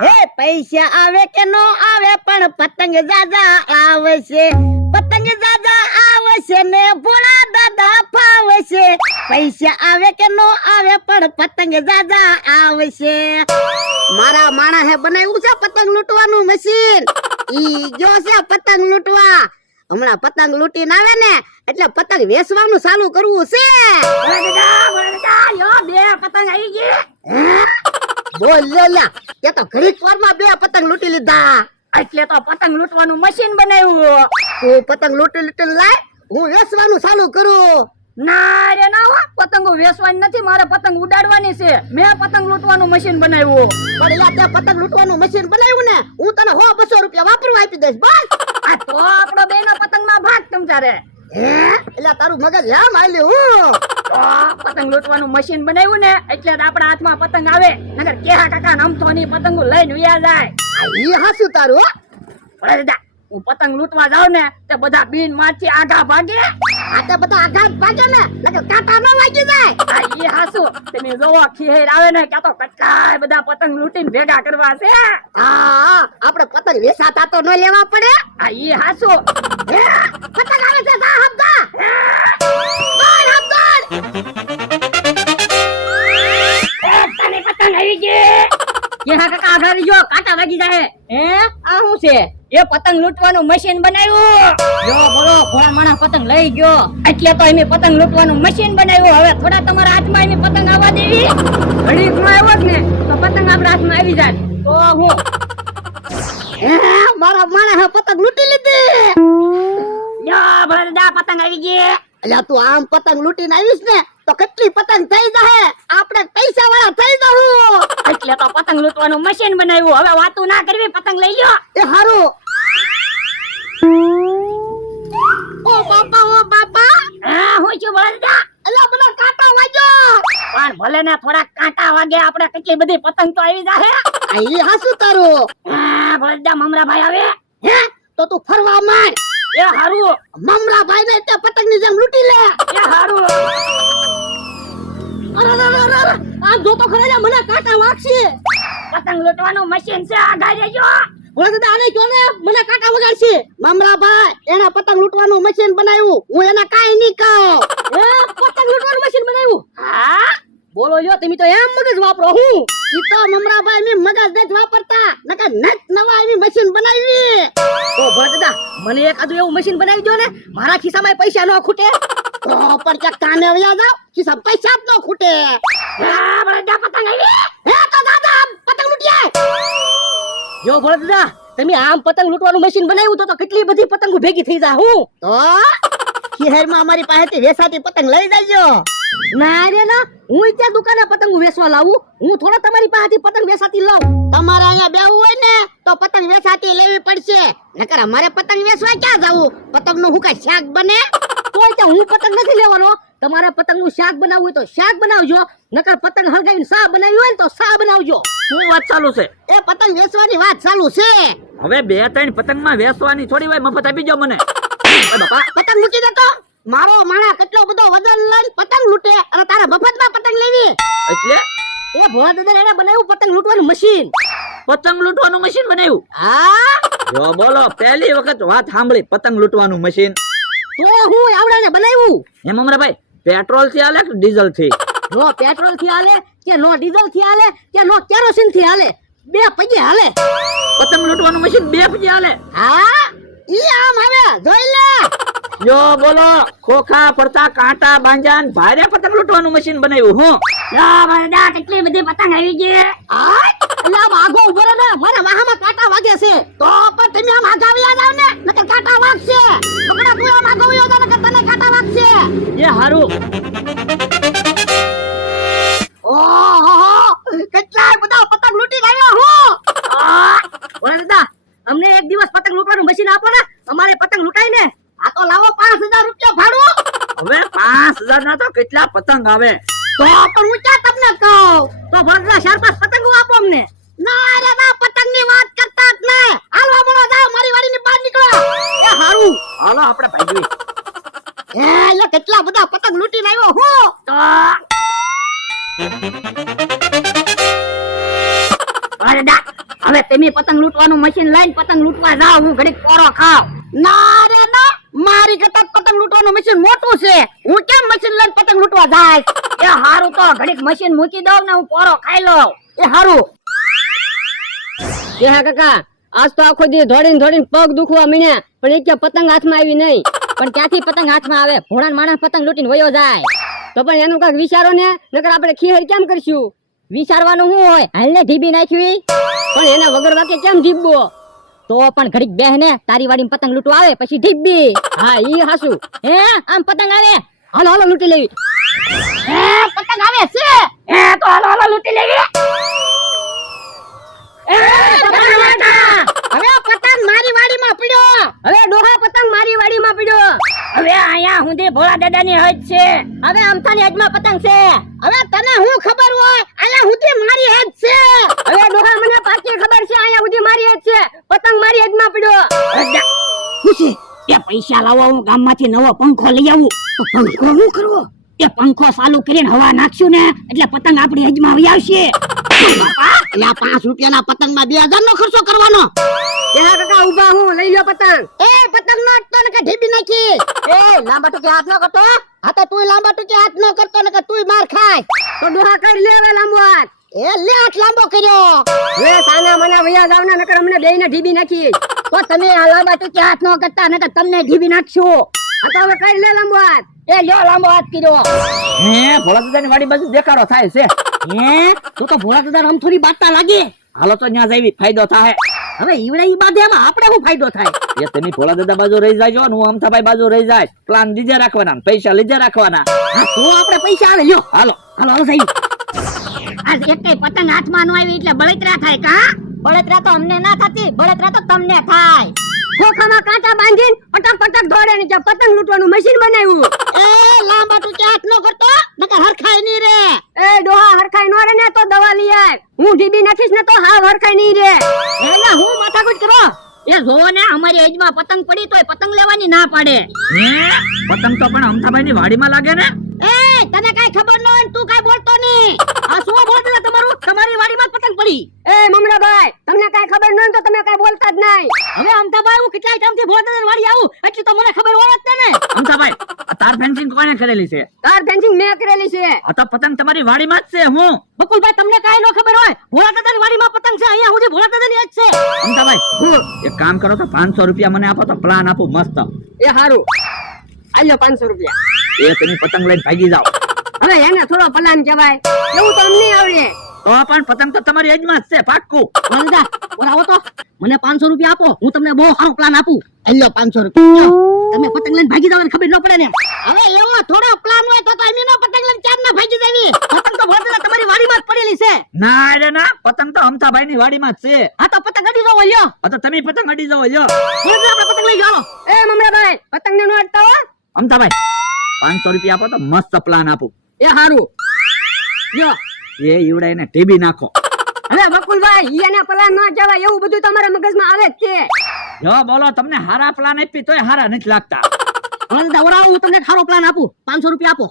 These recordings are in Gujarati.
હે પૈસા આવે કે નો આવે પણ પતંગ જાજા આવશે, પતંગ જાજા આવશે ને ભોળા દાદા ફાવશે. પૈસા આવે કે નો આવે પણ પતંગ જાજા આવશે. મારા માણસે બનાવ્યું છે પતંગ લૂંટવાનું મશીન. ઈ જો છે પતંગ લૂંટવા. હમણાં પતંગ લૂંટીને આવે ને એટલે પતંગ વેચવાનું ચાલુ કરવું છે. બે પતંગ આવી ગઈ. બોલ લે તે તો ઘડીક વારમાં બે પતંગ લૂંટી લીધા. એટલે તો પતંગ લૂંટવાનું મશીન બનાવ્યું. તું પતંગ લૂંટી લાય, હું વેચવાનું ચાલુ કરું. ના રે ના હો, પતંગો વેચવાની નથી, મારે પતંગ ઉડાડવાની છે. મેં પતંગ લૂંટવાનું મશીન બનાવ્યું. પણ યાર તે પતંગ લૂંટવાનું મશીન બનાવ્યું ને, હું તને 100-200 રૂપિયા વાપરવા આપી દઈશ બસ. આ તો આપણો બેનો પતંગમાં ભાગ તમતારે. હે એટલે તારું મગજ યામ આલ્યું. પતંગ લૂંટવાનું મશીન બનાવ્યું ને એટલે આપણા હાથમાં પતંગ આવે, નકર કેહા કાકા નમથોની પતંગો લઈને ઉયા જાય. ઈ હાસું તારું હો. દાદા હું પતંગ લૂંટવા જાઉં ને તે બધા બીન માંથી આઘા ભાગે. આ તે બધા આઘા ભાગે ને નકર કાંટા ન વાગી જાય. આ ઈ હાસું તમે જોવો ખીહેર આવે ને કે તો કેટલાય બધા પતંગ લૂંટીને ભેગા કરવા છે. હા આપણે પતંગ વેચાતા તો ન લેવા પડે. આ ઈ હાસું. પતંગ આવે છે જા હબદા. બોલ હબદા. તને પતંગ આવી ગઈ. કેહા કાકા આઘા રહીજો, કાંટા વાગી જાય. હે આ શું છે? એ પતંગ લૂંટવાનું મશીન બનાવ્યું. જો બોલો ઘોડા માણસ પતંગ લઈ ગયો એટલે તો અમે પતંગ લૂંટવાનું મશીન બનાવ્યું. હવે થોડા તમારા હાથમાં અમે પતંગ આવવા દેવી. ઘડીકમાં આવ્યો જ ને તો પતંગ આપણા હાથમાં આવી જાય તો હું મારા માણસે પતંગ લૂંટી લીધી. યા ભરદા પતંગ આવી ગઈ. એટલે તું આમ પતંગ લૂંટીને આવીશ ને તો કેટલી પતંગ થઈ જાય, આપણે પૈસા વાળા થઈ જવું. એટલે તો પતંગ લૂંટવાનું મશીન બનાવ્યું. હવે વાતું ના કરવી, પતંગ લઈ લ્યો. એ હારું. ઓ બાપા હા હું છું બળદા. અલા બધા કાંટા વાગ્યો. પણ ભલે ને થોડા કાંટા વાગે, આપણે કેટલી બધી પતંગ તો આવી જાહે. આ ઈ હાસું તારું. હા બળદા મમરા ભાઈ આવે. હે તો તું ફરવા માંડ. એ હારું. મમરા ભાઈ ને તે પતંગ ની જેમ લૂંટી લે. એ હારું. અરે આ જો તો ખરા મને કાંટા વાગશે. પતંગ લૂંટવાનું મશીન છે, આઘા રહેજો. બળદા આને જો ને મને કાંટા વગાડશે. મમરા ભાઈ એને પતંગ લૂંટવાનું મશીન બનાવ્યું, હું એને કાઈ નહીં કહું. એ પતંગ લૂંટવાનું મશીન બનાવ્યું. હા બોલો લ્યો તમે તો એમ મગજ વાપરો. હું ઈ તો મમરા ભાઈ મે મગજ જ વાપરતા, નકર નત નવા એવી મશીન બનાવી. ઓ બળદા મને એક આદુ એવું મશીન બનાવી દો ને, મારા ખિસ્સામાં પૈસા ન ખૂટે. તો પર કે કાને વયા જાવ, ખિસ્સા પૈસા જ ન ખૂટે. હા બળદા પતંગ આવી. હે તો દાદા પતંગ લૂંટીએ. જો બળદા તમે આમ પતંગ લૂંટવાનું મશીન બનાવ્યું તો કેટલી બધી પતંગો ભેગી થઈ જાય. હું તો શહેરમાં અમારી પાસેથી વેચાતી પતંગ લઈ જાજો. ના રે ના, હું ત્યાં દુકાને પતંગ વેચવા લાવું, હું થોડા તમારી પાસેથી પતંગ વેચાતી લાવું. તમારે અહીંયા બેહવું હોય ને તો પતંગ વેચાતી લેવી પડશે, નકર અમારે પતંગ વેચવા ક્યાં જવું? પતંગનું હું કઈ શાક બને? તોય ત્યાં હું પતંગ નથી લેવાનો. તમારે પતંગનું શાક બનાવવું હોય તો શાક બનાવજો, નકર પતંગ હળગાવીને શાક બનાવ્યું હોય ને તો શાક બનાવજો. શું વાત ચાલુ છે? એ પતંગ વેચવાની વાત ચાલુ છે. હવે 2-3 પતંગમાં વેચવાની થોડી વાર મફત આપી જાવ મને. બાપા પતંગ લૂંટી દેતો. મારો માણા કેટલો બધો વજન લઈને પતંગ લૂંટે અને તારા મફતમાં પતંગ લેવી. એટલે એ ભોળા દાદા એને બનાવ્યું પતંગ લૂંટવાનું મશીન. પતંગ લૂંટવાનું મશીન બનાવ્યું? હા જો બોલો પહેલી વખત વાત સાંભળી પતંગ લૂંટવાનું મશીન. તો હું આવડાને બનાવ્યું. એમ અમરાભાઈ પેટ્રોલ થી હાલે કે ડીઝલ થી? નો પેટ્રોલ થી હાલે કે નો ડીઝલ થી હાલે કે નો કેરોસીન થી હાલે, બે પગે હાલે. પતંગ લૂંટવાનું મશીન 2 પગે હાલે? હા ઈ આમ હવે જોઈ લે. જો બોલો ખોખા પડતા કાંટા બાંજાન ભારે પતંગ લૂંટવાનું મશીન બનાવ્યું. હું યા બરડા કેટલી બધી પતંગ આવી ગઈ. આ અલા વાગો ઉભો રહે ને, મારા વાહામાં કાંટા વાગે છે. તો પણ તમે આમ આગાવ્યા જાવ ને નકર કાંટા વાગશે. કપડા તું આમ આગાવ્યો જાવ નકર તને કાંટા વાગશે. એ હારું. ઓહો કેટલાય બધા પતંગ લૂંટી આવ્યો હું. બરડા અમને એક દિવસ પતંગ લૂંટવાનું મશીન આપો ને, અમારે પતંગ લૂંટાય ને. આ તો લાવો 5000 રૂપિયા ભાડું. હવે 5000 ના તો કેટલા પતંગ આવે? તો પણ હું ક્યાં તમને કહું. તો બરડા 4-5 પતંગો આપો અમને. ના રે ના, પતંગની વાત કરતા જ નહીં. હાલવા મળો જાવ, મારી વાડીની બહાર નીકળો. એ હારું હાલો આપણે ભાગીએ. એ લે કેટલા બધા પતંગ લૂંટીને આવ્યો હું. તો બરડા હવે તમે પતંગ લૂંટવાનું મશીન લઈને પતંગ લૂંટવા જાઓ, હું ઘડીક પોરો ખાવ. ના રે ના, મારી કરતા પતંગ લૂંટવાનું મશીન મોટું છે, હું કેમ મશીન લઈને પતંગ લૂંટવા જાય? એ હારું તો ઘડીક મશીન મૂકી દઉં ને હું પોરો ખાઈ લઉં. એ હારું. હા કાકા, આજ તો આખો દી દોડીને પગ દુખવા મીણ્યા, પણ એક પતંગ હાથમાં આવી નહીં. પણ ક્યાંથી પતંગ હાથમાં આવે? ભોળા માણસ પતંગ લૂંટીને વયો જાય. તો પણ એનું કાંઈક વિચારો ને, નકર આપણે ખીહર કેમ કરશું? વિચારવાનું શું હોય? હાલને ઢીબી નાખ્યું પણ એના વગર વાકે કેમ ઢીબવો? તો પણ ઘડીક બેહ ને, તારી વાડીમાં પતંગ લૂંટવા આવે પછી ઢીબી. હા ઈ હાસુ. હે આમ પતંગ આવે, હાલો હાલો લૂંટી લેવી. હે પતંગ આવે છે, હે તો હાલો હાલો લૂંટી લેવી. હવે પતંગ મારી વાડીમાં પડ્યો. હવે ડોહા પતંગ મારી વાડીમાં પડ્યો. હવે આયા હુંદે ભોળા દાદાની હજ છે. હવે અમથાની હજમાં પતંગ છે. હવે તને હું ખબર હોય, આયા હુંદે મારી હજ છે. હવે ડોહા મને પાકી ખબર છે, અહીંયા સુધી મારી હજ છે. પતંગ મારી હજમાં પડ્યો. ખુશી, એ પૈસા લાવવા હું ગામમાંથી નવો પંખો લઈ આવું. તો પંખો શું કરવો? એ પંખો ચાલુ કરીને હવા નાખશું ને એટલે પતંગ આપણી હજમાં આવી આવશે. બાપા, એટલે આ 5 રૂપિયાના પતંગમાં 2000 નો ખર્ચો કરવાનો. કેહા કાકા ઊભા હું લઈ લ્યો પતંગ. એ પતંગ નો અટતો ને કે ઢીબી નાખી. એ લાંબા ટૂંકે હાથ ન કરતો. આ તો તું લાંબા ટૂંકે હાથ ન કરતો ને કે તું માર ખાય. તો ડોહા કરી લે હવે લાંબો હાથ. એ લે હાથ લાંબો કર્યો. હવે સાના મના વયા જાવ ને, નકર અમને બેયને ઢીબી નાખી. તો તમે આ લાંબા ટૂંકે હાથ ન કરતા ને તમને ઢીબી નાખશું. આ તો હવે કરી લે લાંબો હાથ. એ લ્યો લાંબો હાથ કર્યો. હે ભોળા દાદાની વાડી બાજુ દેખાડો થાય છે. હે તું તો ભોળા દાદા રમથોડી બાટતા લાગે. હાલો તો ન્યા જઈ ફાયદો થાય. હવે ઈવડે ઈ બાધે એમાં આપણે શું ફાયદો થાય? એ તમે ભોળા દાદા બાજુ રહી જાજો ને હું અમથાભાઈ બાજુ રહી જાય. પ્લાન લીધે રાખવાના ને પૈસા લીધે રાખવાના. હા તો આપણે પૈસા આવે લ્યો. હાલો હાલો હાલો સાહેબ. આજ એકેય પતંગ હાથમાં ન આવી એટલે બળતરા થાય કા? બળતરા તો અમને ના થતી, બળતરા તો તમને થાય. ખોખામાં કાંટા બાંધીને પટક પટક દોડે ને ત્યાં પતંગ લૂંટવાનું મશીન બનાવ્યું. એ લાંબા ટૂંકે હાથ ન કરતો નકર હરખાય નહીં રે. એ ડોહા હરખાઈ નો રે ને તો દવા લઈ આવ. હું ઢીબી નાખીશ ને તો હાવ હરખાઈ નહીં રે. એલા હું માથાકૂટ કરો. એ જોવો ને અમારી એજમાં પતંગ પડી તોય પતંગ લેવાની ના પાડે. હે પતંગ તો પણ અમથાભાઈ ની વાડીમાં લાગે ને. એ તને કાઈ ખબર ન હોય ને તું કાઈ બોલતો નહીં. આ શું બોલતો તમારું? તમારી વાડીમાં પતંગ પડી. એ મમરાભાઈ, તમને કાઈ ખબર ન હોય તો તમે કાઈ બોલતા જ નહીં. હવે અમથાભાઈ હું કેટલાય ટાઈમથી ભોળાદાદાની વાડી આવું એટલે તો મને ખબર હોય જ ને. અમથાભાઈ આ તાર ફેન્સિંગ કોણે કરેલી છે? તાર ફેન્સિંગ મેં કરેલી છે. આ તો પતંગ તમારી વાડીમાં જ છે. હું બકુલભાઈ તમને કાઈ ન ખબર હોય, ભોળાદાદાની વાડીમાં પતંગ છે, અહીંયા સુધી ભોળાદાદાની જ છે. અમથાભાઈ એક કામ કરો તો 500 રૂપિયા મને આપો તો પ્લાન આપું મસ્ત. એ હારું, આલ્યો 500 રૂપિયા. એ તમે પતંગ લઈને ભાગી જાઓ. હવે એને થોડો પ્લાન કહેવાય, એવું તો અમને આવડે. તો પણ પતંગ તો તમારી એજમાં જ છે પાક્કું. ભોળાદાદા બોલાવો તો મને 500 રૂપિયા આપો, હું તમને બહુ સારો પ્લાન આપું. એલ્યો 500 રૂપિયા. તમે પતંગ લઈને ભાગી જાવ ખબર ન પડે ને. હવે એવો થોડો પ્લાન હોય તો અમે નો પતંગ લઈને ચાર ના ભાગી જાવી. પતંગ તો ભોળાદાદા તમારી વાડીમાં જ પડેલી છે. ના રે ના, પતંગ તો અમથાભાઈ ની વાડીમાં જ છે. આ તો પતંગ અડી જાવ લ્યો. આ તો તમે પતંગ અડી જાઓ લ્યો. ભોળાદાદા આપણે પતંગ લઈ જાઓ. એ મમરાભાઈ, પતંગ ને નો અડતા હો. અમથાભાઈ 500 રૂપિયા આપો તો મસ્ત પ્લાન આપું. એ હારું, લ્યો. એ ઈવડા એને ટીબી નાખો. હવે બકુલભાઈ, એને પ્લાન ન કહેવાય, એવું બધું તમારા મગજમાં આવે જ છે. જો બોલો, તમને હારા પ્લાન આપી તોય હારા નથી લાગતા. ભોળાદાદા ઓરા હું તમને સારો પ્લાન આપું. 500 રૂપિયા આપો.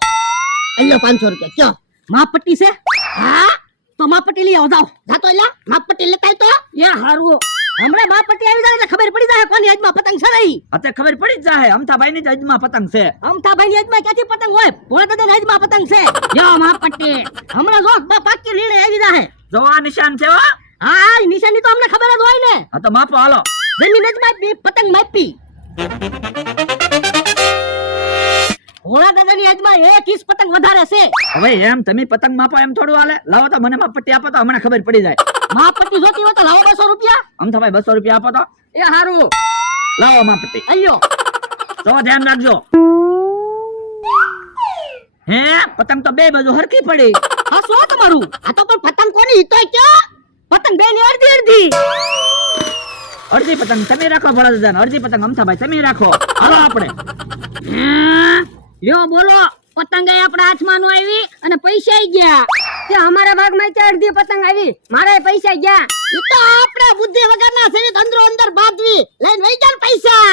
એલ્યો 500 રૂપિયા. ક્યો માપપટ્ટી છે? હા તો માપપટ્ટી લઈ આવો જાઓ. જાતો એલા માપપટ્ટી લેતા તો. એ હારું, હમણાં માપપટ્ટી આવી જાય એટલે ખબર પડી જાય કોની હજમાં પતંગ છે નહીં. અત્યારે ખબર પડી જ જાય અમથાભાઈ ની જ હજમાં પતંગ છે. અમથાભાઈ ની હજમાં ક્યાંથી પતંગ હોય? ભોળાદાદાની હજમાં પતંગ છે. યો માપપટ્ટી હમણાં જો પાકી લીડે આવી જાય. જો આ નિશાન છે હો. હા આ નિશાની તો અમને ખબર જ હોય ને. હા તો માપો હાલો. જમીન જ માપી, પતંગ માપી. ભોળાદાદાની હજમાં 1 ઇંચ પતંગ વધારે છે. હવે એમ તમે પતંગ માપો એમ થોડું હાલે. લાવો તો મને માપપટ્ટી આપો તો હમણાં ખબર પડી જાય. માપપટ્ટી જોતી હોય તો લાવો 200 રૂપિયા. અમથાભાઈ 200 રૂપિયા આપો તો. એ હારું, લાવો માપપટ્ટી. અલ્યો તો ધ્યાન રાખજો. હે પતંગ તો બે બાજુ હરખી પડી. હા શું તમારું? આ તો પણ પતંગ કોની હિતોય કયો? પતંગ બે ની અડધી અડધી. અડધી પતંગ તમે રાખો ભોળાદાદા, અડધી પતંગ અમથાભાઈ તમે રાખો. હાલો આપણે. લ્યો બોલો, પતંગ આપણા હાથમાં નો આવી અને પૈસા ગયા. તે અમારા ભાગમાં તે અડધી પતંગ આવી, મારે પૈસા ગયા. ઈ તો આપણે બુદ્ધિ વગરના છે, અંદરો અંદર બાંધવી લઈને વઈ ગયા પૈસા.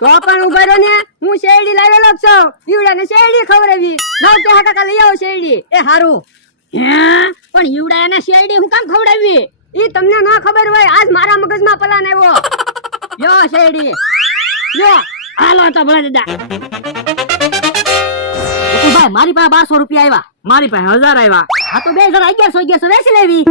તો પણ ઉભા રહો ને, હું શેરડી લાવેલો જ છું. ઈવડાને શેરડી ખવડાવી. લાવ કે કાકા લઈ આવો શેરડી. એ હારું. હે પણ ઈવડા એને શેરડી હું કામ ખવડાવી? ઈ તમને ના ખબર હોય, આજ મારા મગજમાં પ્લાન આવ્યો. લ્યો શેરડી, લ્યો. હાલો તો ભલા દાદા. ભાઈ મારી પાસે 1200 રૂપિયા આવ્યા. મારી પાસે 1000 આવ્યા. આ તો 1100 વેચી લેવી.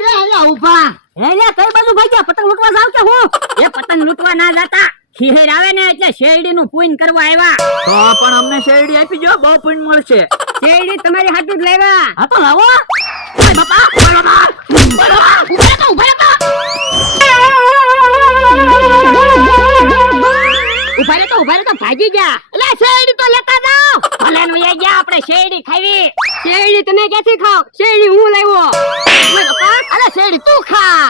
બે અહીંયા ઊભા. હે લે કઈ બાજુ ભાગ્યા? પતંગ લૂંટવા જાવ કે હું? એ પતંગ લૂંટવા ના જાતા, ખીહેર આવે ને એટલે શેરડીનું પૂન કરવા આવ્યા. તો પણ અમને શેરડી આપી જો, બહુ પુણ્ય મળશે. શેરડી તમારી હાથું જ લાવ્યા. હા તો લાવો. ઓય બાપા, ઓય બાપા. ઉભા રહો, ઉભા રહો. ઉભા તો ભાગી ગયા. એટલે શેરડી તો લેતા જાઓ. ભલે નું એ ગયા, આપણે શેરડી ખાવી. શેરડી તમે ક્યાંથી ખાવ? શેરડી હું લાવ્યો. ઓય બાપા, અરે શેરડી તું ખા.